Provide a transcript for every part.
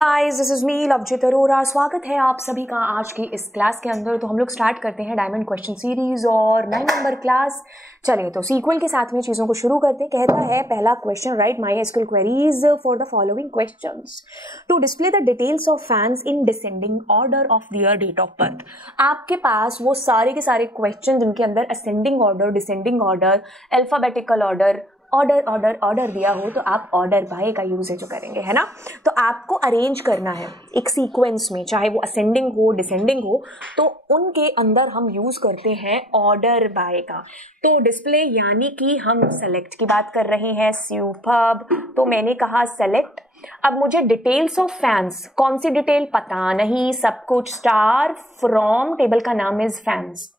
Guys this is me Lovejeet Arora. स्वागत है आप सभी का आज की इस क्लास के अंदर। तो हम लोग स्टार्ट करते हैं डायमंड क्वेश्चन सीरीज और 9 नंबर क्लास। चलिए तो सीक्वल के साथ में चीजों को शुरू करते हैं। कहता है पहला question, write my SQL queries for the following questions to display the details of fans in descending order of their date of birth. आपके पास वो सारे के सारे क्वेश्चन जिनके अंदर ascending order, descending order, alphabetical order, order दिया हो तो आप ऑर्डर बाय का यूजेज करेंगे, है ना। तो आपको अरेंज करना है एक सीक्वेंस में, चाहे वो असेंडिंग हो डिसेंडिंग हो, तो उनके अंदर हम यूज करते हैं ऑर्डर बाय का। तो डिस्प्ले यानी कि हम सेलेक्ट की बात कर रहे हैं। सुपर्ब। तो मैंने कहा सेलेक्ट। अब मुझे डिटेल्स ऑफ फैंस, कौन सी डिटेल पता नहीं, सब कुछ स्टार फ्रॉम, टेबल का नाम इज फैंस।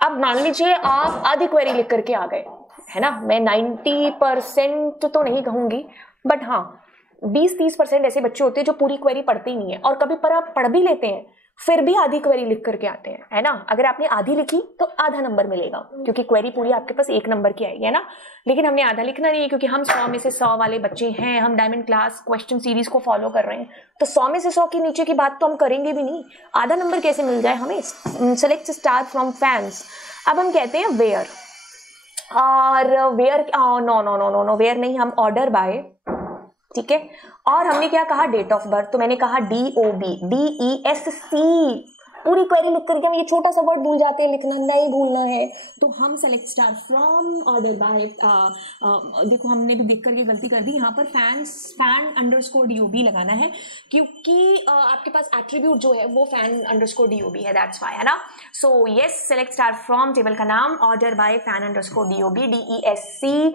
अब मान लीजिए आप आधी क्वेरी लिख करके आ गए, है ना। मैं 90% तो नहीं कहूंगी, बट हाँ 20-30% ऐसे बच्चे होते हैं जो पूरी क्वेरी पढ़ते ही नहीं है, और कभी पढ़ भी लेते हैं फिर भी आधी क्वेरी लिख करके आते हैं, है ना। अगर आपने आधी लिखी तो आधा नंबर मिलेगा, क्योंकि क्वेरी पूरी आपके पास 1 नंबर की आएगी, है ना। लेकिन हमने आधा लिखना नहीं है, क्योंकि हम 100 में से 100 वाले बच्चे हैं। हम डायमंड क्लास क्वेश्चन सीरीज को फॉलो कर रहे हैं, तो 100 में से 100 के नीचे की बात तो हम करेंगे भी नहीं। आधा नंबर कैसे मिल जाए हमें। Select star from fans. अब हम कहते हैं वेयर, और वेयर नो वेयर नहीं, हम ऑर्डर बाय, ठीक है। और हमने क्या कहा, डेट ऑफ बर्थ। तो मैंने कहा DOB, पूरी क्वेरी लिख करके हम ये छोटा सा वर्ड भूल जाते हैं, लिखना नहीं भूलना है। तो हम select star from order by. देखो हमने भी देख करके गलती कर दी, यहाँ पर fan_DOB लगाना है, क्योंकि आपके पास एट्रीब्यूट जो है वो fan_DOB है, दैट्स वाई, है ना। So yes, select star from, table का नाम order by fan_DOB DESC।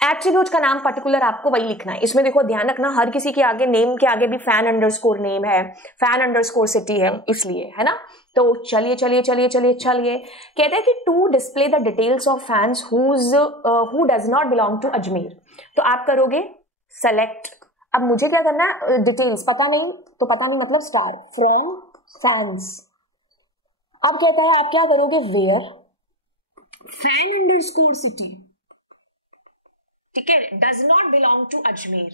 Attribute का नाम पर्टिकुलर आपको वही लिखना है। इसमें देखो ध्यान रखना, हर किसी के आगे नेम के आगे भी fan_name है, fan_city है, इसलिए, है ना। तो चलिए कहते हैं कि to display the details of fans who does not belong to Ajmer. तो आप करोगे सेलेक्ट। अब मुझे क्या करना है, डिटेल्स पता नहीं, तो पता नहीं मतलब स्टार फ्रॉम फैंस। अब कहता है आप क्या करोगे, वेयर fan_city, ठीक है, does not belong to Ajmer.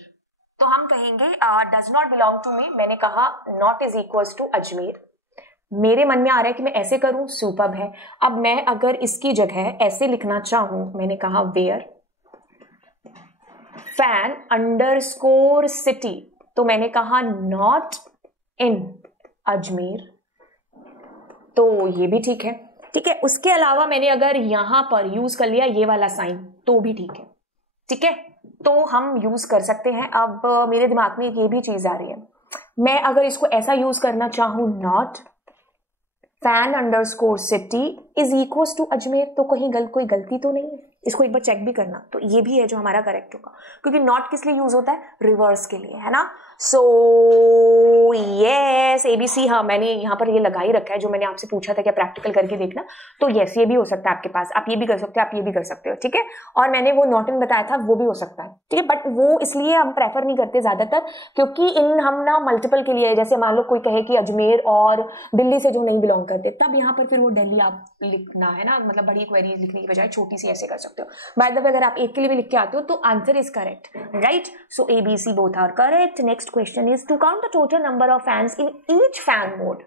तो हम कहेंगे does not belong to me. मैंने कहा not is equals to Ajmer. मेरे मन में आ रहा है कि मैं ऐसे करूं, सुपर्ब है। अब मैं अगर इसकी जगह ऐसे लिखना चाहूं, मैंने कहा वेयर fan_city, तो मैंने कहा नॉट इन अजमेर, तो ये भी ठीक है, ठीक है। उसके अलावा मैंने अगर यहां पर यूज कर लिया ये वाला साइन, तो भी ठीक है, ठीक है। तो हम यूज कर सकते हैं। अब मेरे दिमाग में ये भी चीज आ रही है, मैं अगर इसको ऐसा यूज करना चाहूं, not fan_city is equals to Ajmer, तो कहीं कोई गलती तो नहीं है। इसको एक बार चेक भी करना, तो ये भी है जो हमारा करेक्ट होगा, क्योंकि नॉट किस लिए यूज होता है, रिवर्स के लिए, है ना। सो यस ABC, हाँ मैंने यहाँ पर ये लगा ही रखा है, जो मैंने आपसे पूछा था क्या प्रैक्टिकल करके देखना। तो यस, ये भी हो सकता है आपके पास, आप ये भी कर सकते हो, आप ये भी कर सकते हो, ठीक है। और मैंने वो नॉट इन बताया था, वो भी हो सकता है, ठीक है। बट वो इसलिए हम प्रेफर नहीं करते ज्यादातर, क्योंकि इन हम ना मल्टीपल के लिए, जैसे मान लो कोई कहे कि अजमेर और दिल्ली से जो नहीं बिलोंग करते, तब यहाँ पर फिर वो दिल्ली आप लिखना, है ना। मतलब बड़ी क्वेरी लिखने की बजाय छोटी सी ऐसे कर सकते हो। बाय द वे अगर आप एक के लिए भी लिख के आते हो तो answer is correct, right. So ABC both are correct. Next question is to count the total number of fans in each fan mode.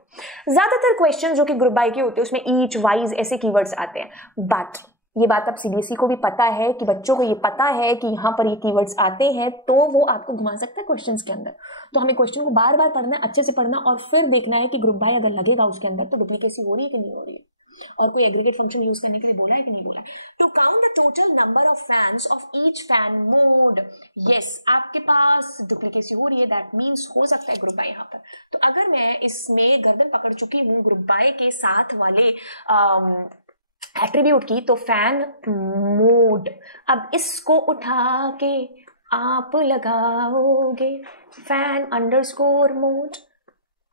ज्यादातर क्वेश्चन जो कि ग्रुप बाय के होते हैं उसमें ईच, वाइज ऐसे कीवर्ड्स आते हैं, बट ये बात अब CBSE को भी पता है, कि बच्चों को ये पता है कि यहाँ पर ये कीवर्ड्स आते हैं, तो वो आपको घुमा सकता है क्वेश्चंस के अंदर। तो हमें क्वेश्चन को बार बार पढ़ना, अच्छे से पढ़ना, और फिर देखना है कि ग्रुप बाय अगर लगेगा उसके अंदर तो डुप्लीकेसी हो रही है कि नहीं हो रही है, और कोई एग्रीगेट फंक्शन यूज करने के लिए बोला है कि नहीं बोला। To count the total number of fans of each fan mode. Yes, आपके पास डुप्लीकेसी हो रही है, दैट मीन्स हो सकता है ग्रुप बाय यहाँ पर। तो अगर मैं इसमें गर्दन पकड़ चुकी हूँ ग्रुप बाय के साथ वाले एट्रीब्यूट की, तो फैन मोड। अब इसको उठा के आप लगाओगे fan_मोड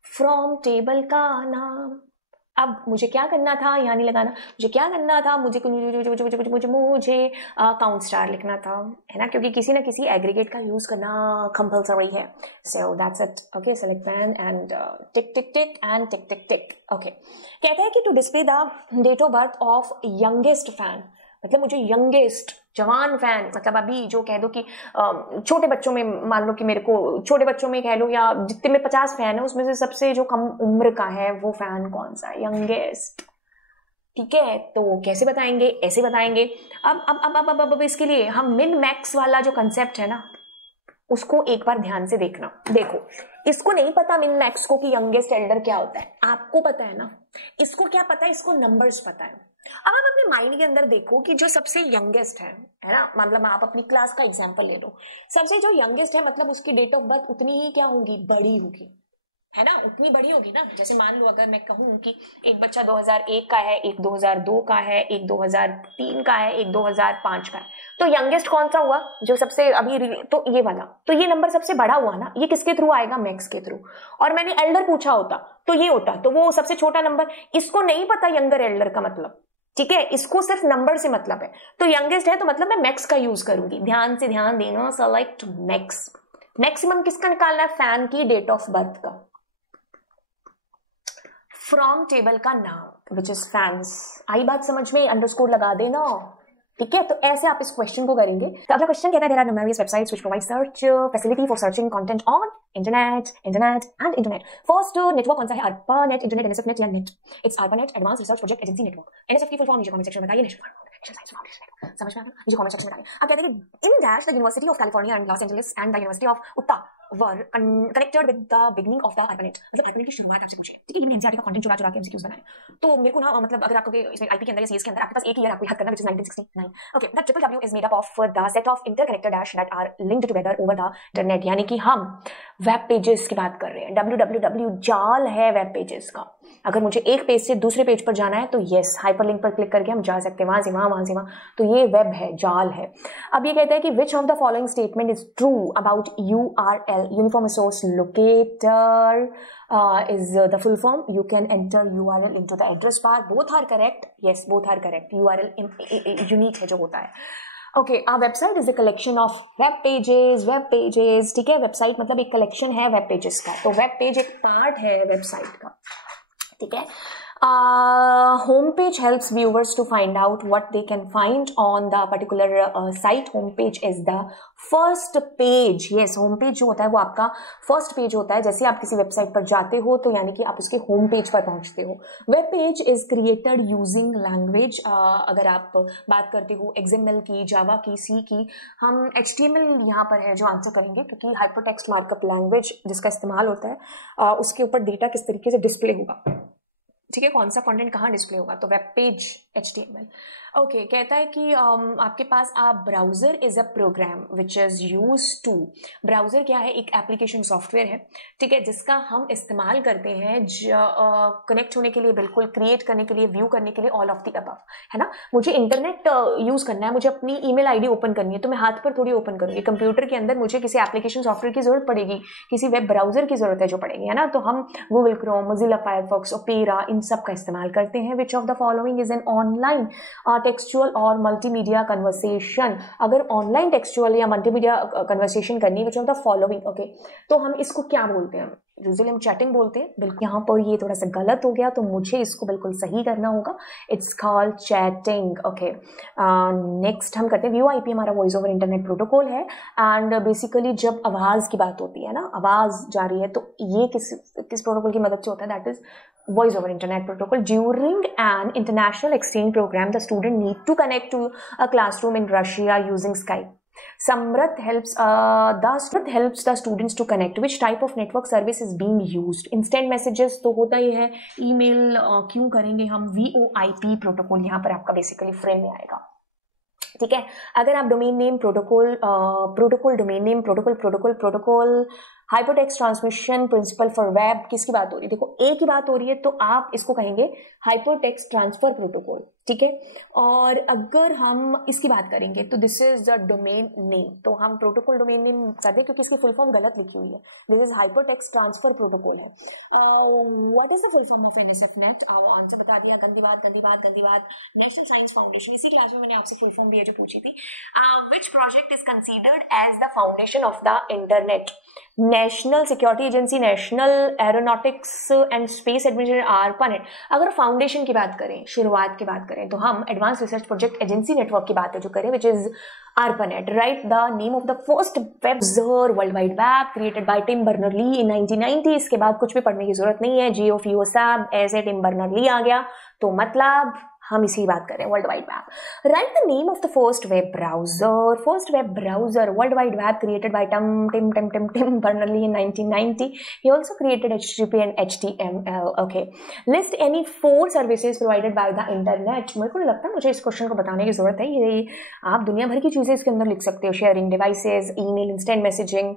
फ्रॉम टेबल का नाम। अब मुझे क्या करना था, यहाँ नहीं लगाना, मुझे क्या करना था, मुझे काउंट स्टार लिखना था, है ना, क्योंकि किसी ना किसी एग्रीगेट का यूज करना कंपल्सरी है। So that's it. Okay, select fan and tick tick tick and tick tick tick. Okay, कहता है कि to display the date of birth of youngest fan, मतलब मुझे यंगेस्ट जवान फैन, मतलब अभी जो कह दो कि छोटे बच्चों में मान लो कि मेरे को छोटे बच्चों में कह लो या जितने में 50 फैन है उसमें से सबसे जो कम उम्र का है वो फैन कौन सा है, यंगेस्ट। ठीक है, तो कैसे बताएंगे, ऐसे बताएंगे। अब इसके लिए हम मिन मैक्स वाला जो कंसेप्ट है ना उसको एक बार ध्यान से देखना। देखो इसको नहीं पता मिन मैक्स को कि यंगेस्ट एल्डर क्या होता है, आपको पता है ना। इसको क्या पता है, इसको नंबर्स पता है। अब आप अपने माइंड के अंदर देखो कि जो सबसे यंगेस्ट है ना, मतलब आप अपनी क्लास का एग्जांपल ले लो, सबसे जो यंगेस्ट है मतलब उसकी डेट ऑफ बर्थ उतनी ही क्या होगी, बड़ी होगी, है ना, उतनी बड़ी होगी ना। जैसे मान लो अगर मैं कहूँ कि एक बच्चा 2001 का है, एक 2002 का है, एक 2003 का है, एक 2005 का है, तो यंगेस्ट कौन सा हुआ जो सबसे अभी, तो ये वाला, तो ये नंबर सबसे बड़ा हुआ ना। ये किसके थ्रू आएगा, मैक्स के थ्रू। और मैंने एल्डर पूछा होता तो ये होता, तो वो सबसे छोटा नंबर। इसको नहीं पता यंगर एल्डर का मतलब, ठीक है, इसको सिर्फ नंबर से मतलब है। तो यंगेस्ट है तो मतलब मैं मैक्स का यूज करूंगी, ध्यान से ध्यान देना, सेलेक्ट मैक्स। मैक्सिमम किसका निकालना है, फैन की डेट ऑफ बर्थ का, फ्रॉम टेबल का नाम विच इज फैंस। आई बात समझ में, अंडरस्कोर लगा देना, ठीक है। तो ऐसे आप इस क्वेश्चन को करेंगे। तो अगला क्वेश्चन कहता है there are numerous websites which provide search facility for searching content on internet and internet. First network कौन सा है, ARPANET, इंटरनेट, NSFNet या net. It's ARPANET, advance research project agency network. NSF की फुल फॉर्म नीचे comment section में बताइए, national Science foundation, समझ में आ गया, नीचे कमेंट सेक्शन में बताइए। अब कहते हैं कि in dash the University of California and Los Angeles and the University of Utah were connected with the beginning of the ARPANET। मतलब ARPANET की शुरुआत आपसे पूछे, ठीक है, ये एनसीईआरटी का कंटेंट चुरा के एमसीक्यूज बनाए। तो मेरे को ना मतलब अगर आपको इसमें आईपी के अंदर या सीएस के अंदर आपके पास एक ईयर आपको याद करना which is 1969। Okay, the triple W is made up of the set of interconnected dash that are linked together over the internet. यानी कि हम वेब पेजेस की बात कर रहे हैं। www जाल है वेब पेजेस का। अगर मुझे एक पेज से दूसरे पेज पर जाना है तो यस, हाइपरलिंक पर क्लिक करके हम जा सकते हैं, वहां से वहां से वहां। तो ये वेब है, जाल है। अब ये कहता है कि विच of the following statement is true about URL, uniform resource locator is the full form. You can enter URL into the address bar. Both are correct. Yes, both are correct. URL unique है जो होता है। Okay, our website is a collection of web pages. ठीक है, website मतलब एक collection है web pages का। तो वेब पेज एक पार्ट है वेबसाइट का, ठीक है। Homepage helps viewers to find out what they can find on the particular site. Homepage is the first page. Yes, homepage जो होता है वो आपका first page होता है। जैसे आप किसी वेबसाइट पर जाते हो तो यानी कि आप उसके होम पेज पर पहुंचते हो। Web page is created using language. अगर आप बात करते हो XML की, जावा की, सी की, हम HTML यहाँ पर है जो आंसर करेंगे, क्योंकि हाइपरटेक्स्ट मार्कअप लैंग्वेज जिसका इस्तेमाल होता है उसके ऊपर डेटा किस तरीके से डिस्प्ले होगा, ठीक है, कौन सा कंटेंट कहाँ डिस्प्ले होगा, तो वेब पेज HTML। ओके, कहता है कि आपके पास browser is a program which is use to. Browser क्या है, एक एप्लीकेशन सॉफ्टवेयर है, ठीक है, जिसका हम इस्तेमाल करते हैं कनेक्ट होने के लिए, बिल्कुल क्रिएट करने के लिए, व्यू करने के लिए, ऑल ऑफ द अबव, है ना। मुझे इंटरनेट यूज करना है, मुझे अपनी ईमेल आईडी ओपन करनी है, तो मैं हाथ पर थोड़ी ओपन करूंगी। कंप्यूटर के अंदर मुझे किसी एप्लीकेशन सॉफ्टवेयर की जरूरत पड़ेगी, किसी वेब ब्राउजर की जरूरत है जो पड़ेगी, है ना। तो हम Google Chrome, Mozilla Firefox, Opera, इन सब का इस्तेमाल करते हैं। Which of the following is an online textual और मल्टीमीडिया कन्वर्सेशन। अगर ऑनलाइन टेक्सचुअल या मल्टीमीडिया कन्वर्सेशन करनी है, which of the following, okay, तो हम इसको क्या बोलते हैं, यूजुअली हम चैटिंग बोलते हैं। बिल्कुल यहाँ पर ये थोड़ा सा गलत हो गया तो मुझे इसको बिल्कुल सही करना होगा। It's called chatting. Okay, next हम करते हैं VoIP, हमारा वॉइस ओवर इंटरनेट प्रोटोकॉल है। एंड बेसिकली जब आवाज की बात होती है ना, आवाज जा रही है, तो ये किस प्रोटोकॉल की मदद से होता है, that is voice over internet protocol. During an international exchange program, the student need to connect to a classroom in Russia using Skype. Samrat helps the students to connect. Which type of network service is being used? Instant messages तो होता ही है, email क्यों करेंगे हम, VoIP protocol यहाँ पर आपका basically frame में आएगा, ठीक है। अगर आप domain name protocol domain name protocol hypertext transmission principle for web, किसकी बात हो रही है, देखो ए की बात हो रही है, तो आप इसको कहेंगे हाइपरटेक्स्ट ट्रांसफर प्रोटोकॉल, ठीक है। और अगर हम इसकी बात करेंगे तो this is the domain name, तो हम प्रोटोकॉल डोमेन नेम कर दें क्योंकि इसकी फुल फॉर्म गलत लिखी हुई है। This is hypertext transfer protocol है। What is the full form of NSFNet? Answer बता दिया, गंदी बात। नेशनल साइंस फाउंडेशन, इसी क्लास में मैंने आपसे फुल फॉर्म भी है जो पूछी थी। Which project is considered as the foundation of the internet? National security agency, national aeronautics and space administration, ARPANET। अगर फाउंडेशन की बात करें, शुरुआत की बात करें, तो हम advance research project agency network की बात जो करें, which is ARPANET। Right the name of the first web browser world wide web created by Tim Berners-Lee in 1990। इसके बाद कुछ भी पढ़ने की जरूरत नहीं है, GOFUSAB ऐसे टिम बर्नर-ली आ गया, तो मतलब हम इसी बात करें, world wide web. Right the name of the first web browser world wide web created by Tim Berners-Lee in 1990। He also created HTTP and HTML. Okay. List any 4 services provided by the internet. मेरे को नहीं लगता मुझे इस question को बताने की जरूरत है, ये आप दुनिया भर की चीजें इसके अंदर लिख सकते हो, sharing devices, email, instant messaging,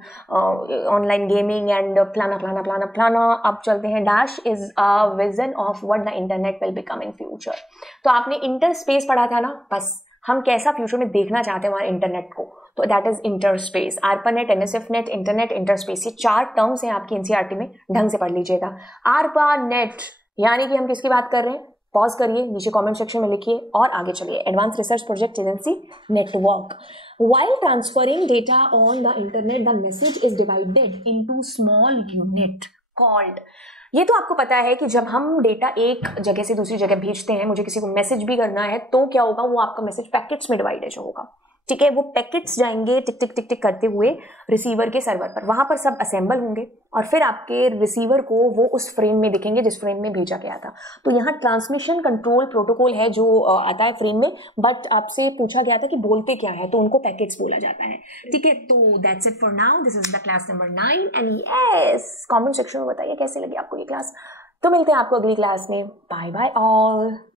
online gaming and प्लाना। अब चलते हैं, dash is a vision of what the internet will become in future. तो आपने इंटर स्पेस पढ़ा था ना, बस हम कैसा फ्यूचर में देखना चाहते हैं हमारे इंटरनेट को, तो that is inter space. ARPANET, NSFNet, internet, inter space, ये 4 टर्म्स हैं आपकी NCERT में, ढंग से पढ़ लीजिएगा। ARPANET यानी कि हम किसकी बात कर रहे हैं, पॉज करिए, नीचे कमेंट सेक्शन में लिखिए और आगे चलिए। Advance research project agency network. While transferring data on the internet, the message is divided into small unit called। ये तो आपको पता है कि जब हम डेटा एक जगह से दूसरी जगह भेजते हैं, मुझे किसी को मैसेज भी करना है, तो क्या होगा, वो आपका मैसेज पैकेट्स में डिवाइडेड होगा। ठीक है, वो पैकेट्स जाएंगे टिक टिक टिक टिक करते हुए रिसीवर के सर्वर पर, वहां पर सब असेंबल होंगे और फिर आपके रिसीवर को वो उस फ्रेम में दिखेंगे जिस फ्रेम में भेजा गया था। तो यहाँ ट्रांसमिशन कंट्रोल प्रोटोकॉल है जो आता है फ्रेम में, बट आपसे पूछा गया था कि बोलते क्या है, तो उनको पैकेट्स बोला जाता है। ठीक है, तो that's it for now. This is the class number 9 and yes, comment section में बताइए कैसे लगी आपको ये क्लास। तो मिलते हैं आपको अगली क्लास में। Bye bye all.